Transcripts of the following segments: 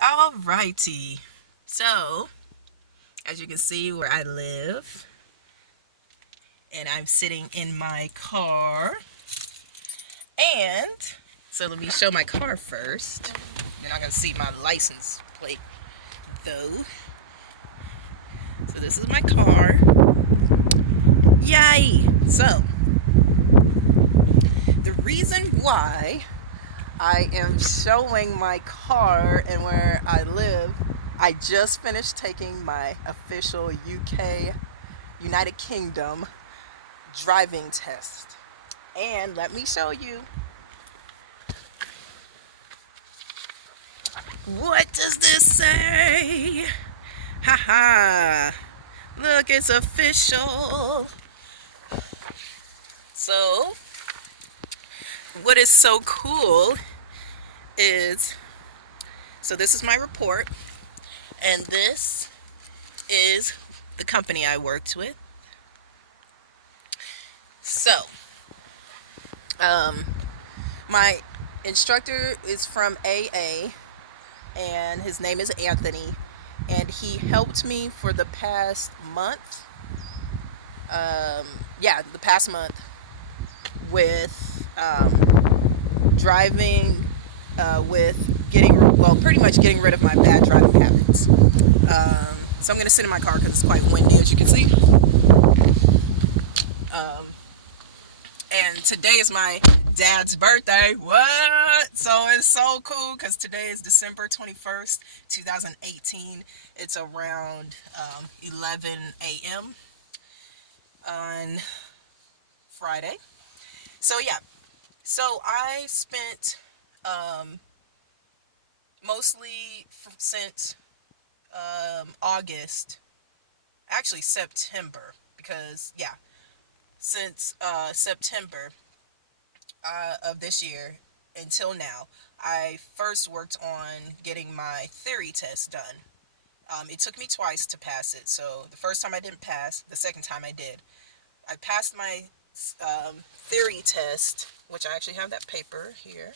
Alrighty. So, as you can see where I live, and I'm sitting in my car. And, so let me show my car first. You're not going to see my license plate, though. So this is my car. Yay! So, the reason why I am showing my car and where I live, I just finished taking my official UK, United Kingdom driving test. And let me show you. What does this say? Haha. Look, it's official. So, what is so cool is, so this is my report, and this is the company I worked with. So, my instructor is from AA, and his name is Anthony, and he helped me for the past month. The past month with driving, with pretty much getting rid of my bad driving habits. So I'm going to sit in my car because it's quite windy, as you can see. And today is my dad's birthday. What? So it's so cool because today is December 21st, 2018. It's around 11 a.m. on Friday. So yeah. So I spent mostly since August, actually September, because yeah, since September of this year until now, I first worked on getting my theory test done. It took me twice to pass it. So the first time I didn't pass, the second time I did. I passed my theory test, which I actually have that paper here.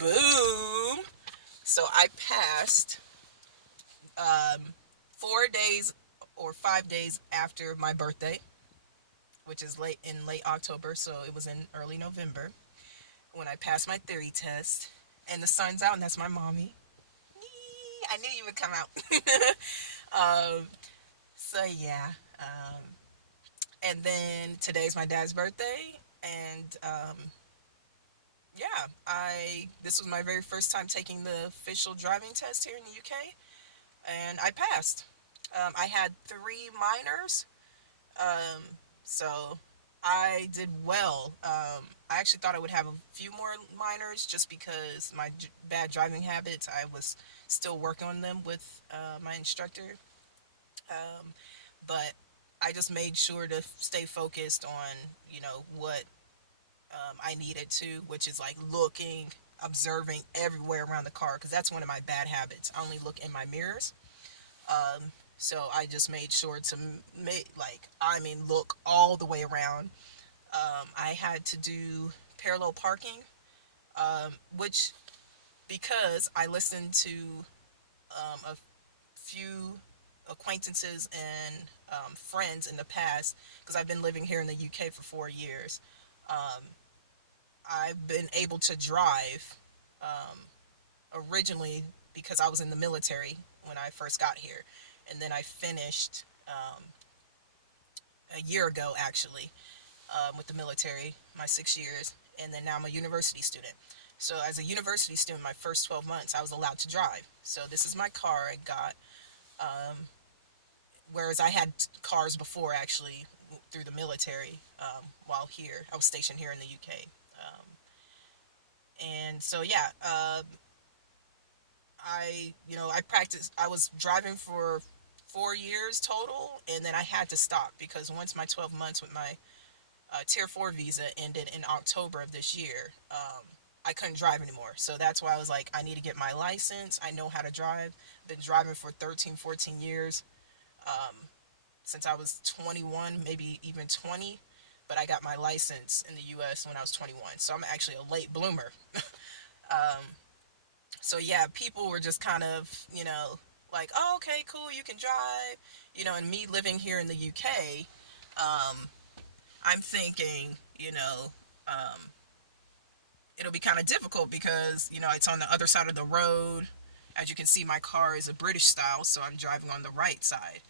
Boom! So I passed 4 days or 5 days after my birthday, which is late October, so it was in early November when I passed my theory test. And the sun's out, and that's my mommy. I knew you would come out. So yeah. And then today's my dad's birthday, and yeah, this was my very first time taking the official driving test here in the UK, and I passed. I had 3 minors, so I did well. I actually thought I would have a few more minors just because my bad driving habits, I was still working on them with my instructor. But I just made sure to stay focused on, what I needed to, which is like looking, observing everywhere around the car, because that's one of my bad habits. I only look in my mirrors. So I just made sure to look all the way around. I had to do parallel parking, which, because I listened to a few acquaintances and friends in the past, because I've been living here in the UK for 4 years. I've been able to drive originally because I was in the military when I first got here, and then I finished a year ago actually with the military, my 6 years, and then now I'm a university student. So as a university student, my first 12 months I was allowed to drive. So this is my car I got. Whereas I had cars before, actually, through the military, while here. I was stationed here in the UK. And so, yeah, I practiced. I was driving for 4 years total, and then I had to stop because once my 12 months with my Tier 4 visa ended in October of this year, I couldn't drive anymore. So that's why I was like, I need to get my license. I know how to drive. Been driving for 13, 14 years. Since I was 21, maybe even 20. but I got my license in the U.S. when I was 21. So I'm actually a late bloomer. Um, so yeah, people were just kind of, like, oh, okay, cool, you can drive, and me living here in the UK, um, I'm thinking, um, it'll be kind of difficult because, it's on the other side of the road. As you can see, my car is a British style, so I'm driving on the right side.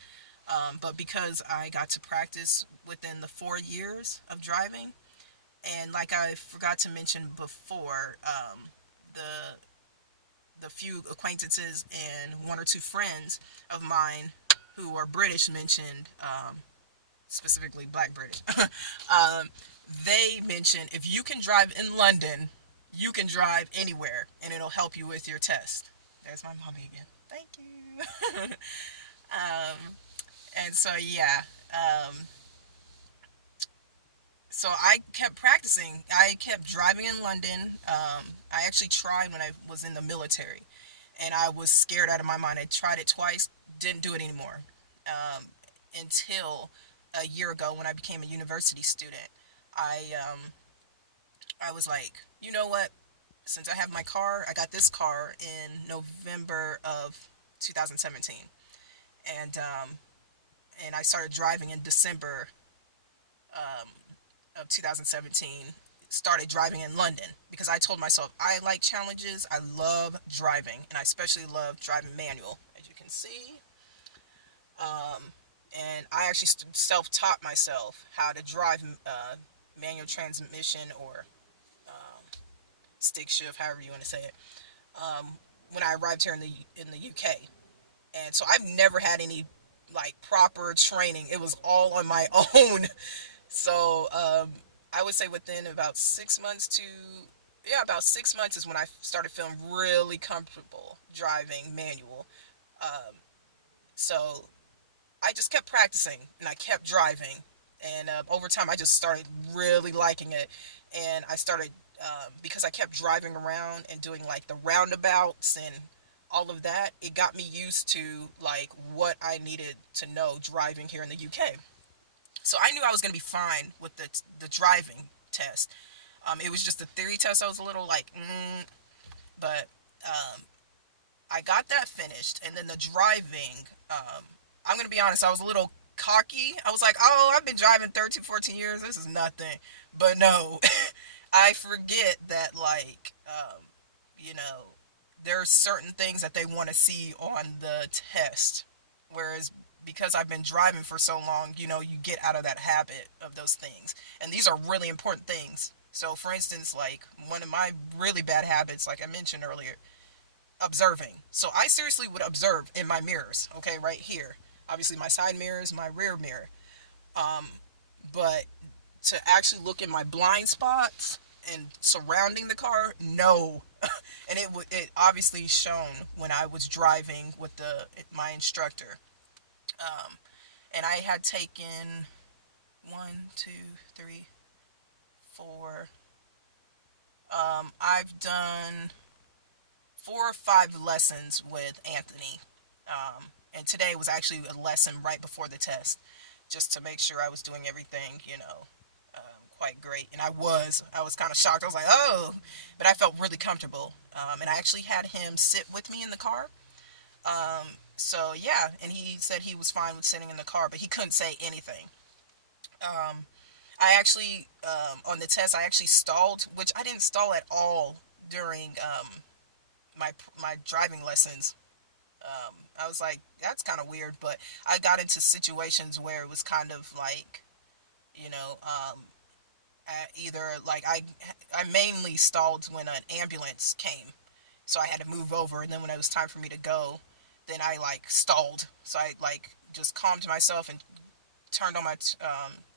But because I got to practice within the 4 years of driving, and like I forgot to mention before, the the few acquaintances and one or two friends of mine who are British mentioned, specifically Black British, um, they mentioned if you can drive in London, you can drive anywhere, and it'll help you with your test. There's my mommy again. Thank you. um, and so yeah, um, so I kept practicing. I kept driving in London. I actually tried when I was in the military, and I was scared out of my mind. I tried it twice, didn't do it anymore, um, until a year ago when I became a university student. I um, I was like, you know what? Since I have my car, I got this car in November of 2017, and I started driving in December um, of 2017. Started driving in London because I told myself I like challenges. I love driving, and I especially love driving manual, as you can see. Um, and I actually self-taught myself how to drive manual transmission or um, stick shift, however you want to say it. Um, when I arrived here in the UK, and so I've never had any like proper training. It was all on my own. So I would say within about 6 months to yeah, about 6 months is when I started feeling really comfortable driving manual. Um, so I just kept practicing and I kept driving, and over time I just started really liking it, and I started because I kept driving around and doing like the roundabouts and all of that. It got me used to like what I needed to know driving here in the UK. So I knew I was going to be fine with the driving test. It was just the theory test I was a little like, but um, I got that finished, and then the driving. I'm going to be honest, I was a little cocky. I was like, oh, I've been driving 13, 14 years. This is nothing. But no, I forget that like, there's certain things that they want to see on the test, whereas because I've been driving for so long, you get out of that habit of those things. And these are really important things. So, for instance, like one of my really bad habits, like I mentioned earlier, observing. So I seriously would observe in my mirrors, okay, right here. Obviously, my side mirror is my rear mirror. Um, but to actually look in my blind spots and surrounding the car, no. And it obviously shown when I was driving with my instructor. Um, and I had taken one, two, three, four. I've done 4 or 5 lessons with Anthony. And today was actually a lesson right before the test, just to make sure I was doing everything, quite great. And I was kind of shocked. I was like, oh, but I felt really comfortable. And I actually had him sit with me in the car. So yeah, and he said he was fine with sitting in the car, but he couldn't say anything. Um, I actually, on the test, I actually stalled, which I didn't stall at all during my my driving lessons. I was like, that's kind of weird, but I got into situations where it was kind of like, you know, either like I mainly stalled when an ambulance came, so I had to move over, and then when it was time for me to go, then I like stalled, so I like just calmed myself and turned on my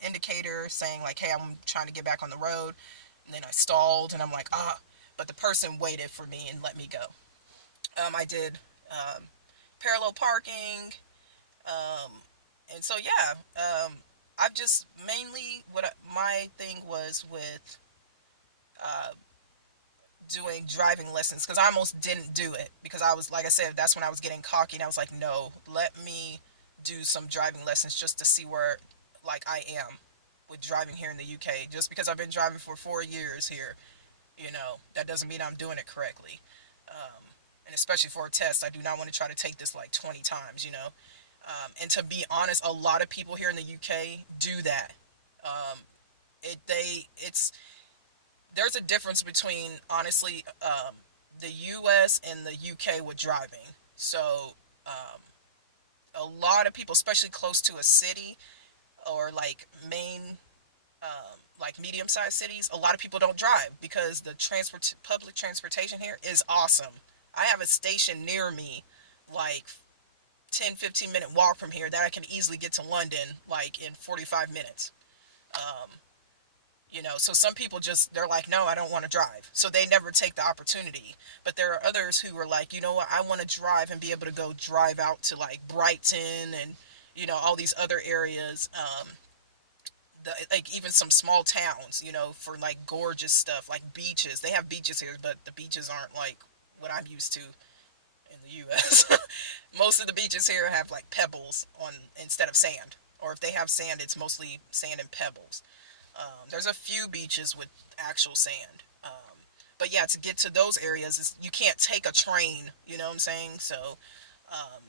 indicator, saying like, hey, I'm trying to get back on the road, and then I stalled, and I'm like, ah, but the person waited for me and let me go. I did um, parallel parking, um, and so yeah, I've just mainly my thing was with uh, doing driving lessons, because I almost didn't do it because I was, like I said, that's when I was getting cocky, and I was like, no, let me do some driving lessons just to see where like I am. with driving here in the UK. Just because I've been driving for 4 years here, that doesn't mean I'm doing it correctly. Um, and especially for a test, I do not want to try to take this like 20 times. And to be honest, a lot of people here in the UK do that. Um, it's there's a difference between honestly the US and the UK with driving. So um, a lot of people, especially close to a city or like medium-sized cities, a lot of people don't drive because the public transportation here is awesome. I have a station near me, like 10-15 minute walk from here that I can easily get to London like in 45 minutes. Um, so some people just, they're like, no, I don't want to drive. So they never take the opportunity. But there are others who are like, you know what, I want to drive and be able to go drive out to like Brighton and, all these other areas. Like even some small towns, for like gorgeous stuff, like beaches. They have beaches here, but the beaches aren't like what I'm used to in the U.S. Most of the beaches here have like pebbles on instead of sand, or if they have sand, it's mostly sand and pebbles. There's a few beaches with actual sand. But yeah, to get to those areas, you can't take a train. You know what I'm saying? Um,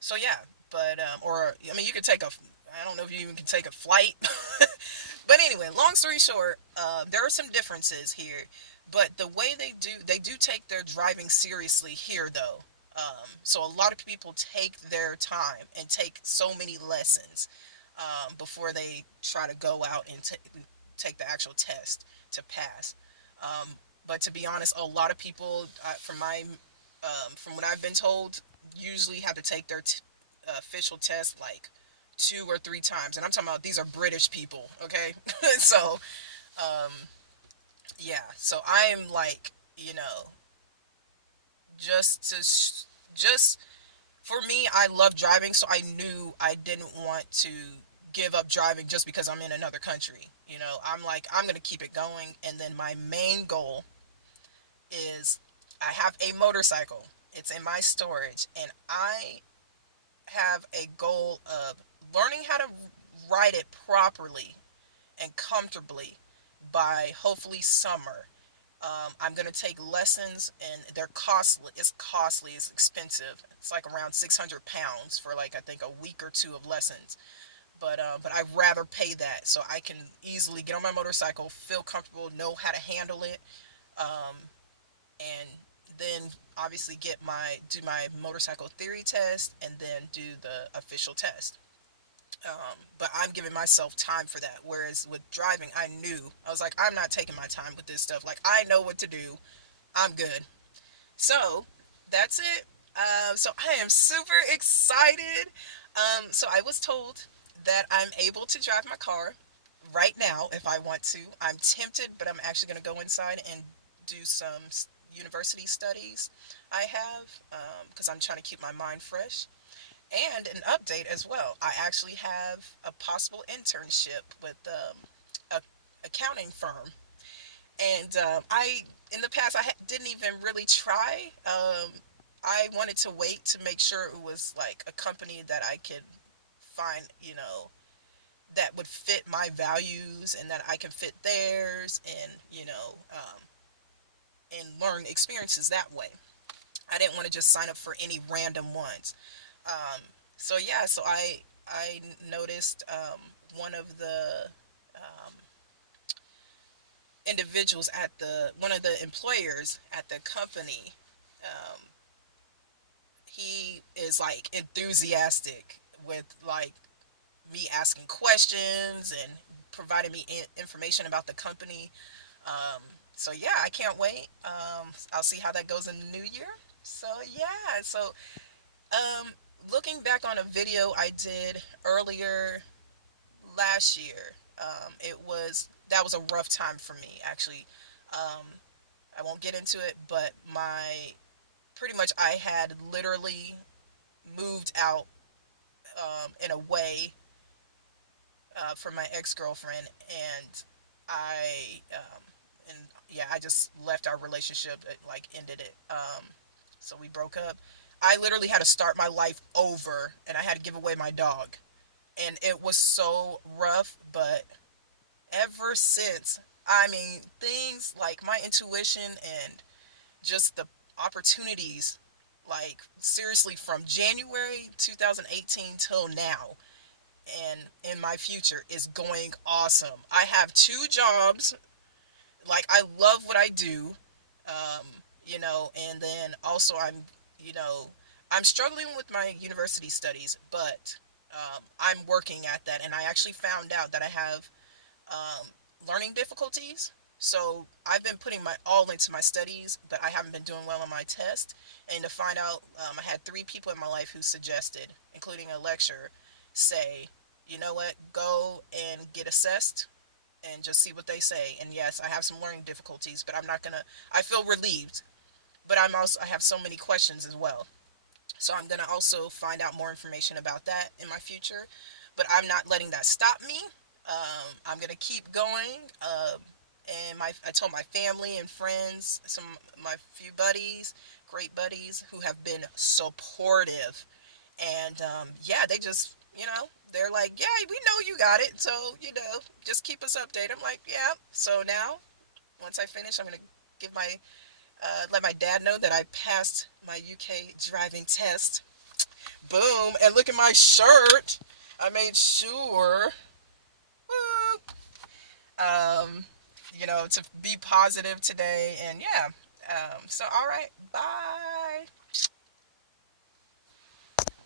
so yeah. But or I mean, you could take a. I don't know if you even can take a flight. But anyway, long story short, there are some differences here. But the way they do take their driving seriously here, though. So a lot of people take their time and take so many lessons before they try to go out and take the actual test to pass. Um, but to be honest, a lot of people, from what I've been told, usually have to take their official test like 2 or 3 times, and I'm talking about these are British people, okay? So, um, yeah. So I am like, just to just for me, I love driving, so I knew I didn't want to give up driving just because I'm in another country. I'm like, I'm going to keep it going. And then my main goal is I have a motorcycle, it's in my storage, and I have a goal of learning how to ride it properly and comfortably by hopefully summer. I'm gonna take lessons, and they're costly. It's costly. It's expensive. It's like around 600 pounds for like I think a week or two of lessons. But I'd rather pay that so I can easily get on my motorcycle, feel comfortable, know how to handle it, um, and then obviously do my motorcycle theory test, and then do the official test. But I'm giving myself time for that. Whereas with driving, I was like, I'm not taking my time with this stuff. Like, I know what to do. I'm good. So that's it. So I am super excited. So I was told that I'm able to drive my car right now if I want to. I'm tempted, but I'm actually going to go inside and do some university studies I have, because I'm trying to keep my mind fresh. And an update as well. I actually have a possible internship with a accounting firm, and in the past didn't even really try. I wanted to wait to make sure it was like a company that I could find, that would fit my values and that I can fit theirs, and and learn experiences that way. I didn't want to just sign up for any random ones. Um, so yeah, so I noticed one of the um, individuals at the one of the employers at the company. Um, he is like enthusiastic with like me asking questions and providing me information about the company. Um, so yeah, I can't wait. I'll see how that goes in the new year. So yeah, so um, looking back on a video I did earlier last year, it was that was a rough time for me actually. Um, I won't get into it, but pretty much I had literally moved out in a way from my ex-girlfriend, and and yeah, I just left our relationship. It like ended it. So we broke up. I literally had to start my life over, and I had to give away my dog, and it was so rough. But ever since, I mean, things like my intuition and just the opportunities, like seriously from January 2018 till now, and in my future is going awesome. I have two jobs. Like, I love what I do. um, and then also you know I'm struggling with my university studies, but I'm working at that, and I actually found out that I have um, learning difficulties. So I've been putting my all into my studies, but I haven't been doing well on my test. And to find out, I had three people in my life who suggested, including a lecturer, say, you know what, go and get assessed and just see what they say. And yes, I have some learning difficulties, but I'm not gonna. I feel relieved, but I have so many questions as well. So I'm gonna also find out more information about that in my future. But I'm not letting that stop me. I'm gonna keep going. And I told my family and friends, some my few buddies, great buddies, who have been supportive. And yeah, they just, they're like, yeah, we know you got it. So, just keep us updated. I'm like, yeah. So now, once I finish, I'm going to let my dad know that I passed my UK driving test. Boom. And look at my shirt. I made sure, to be positive today. And yeah. So, all right. Bye.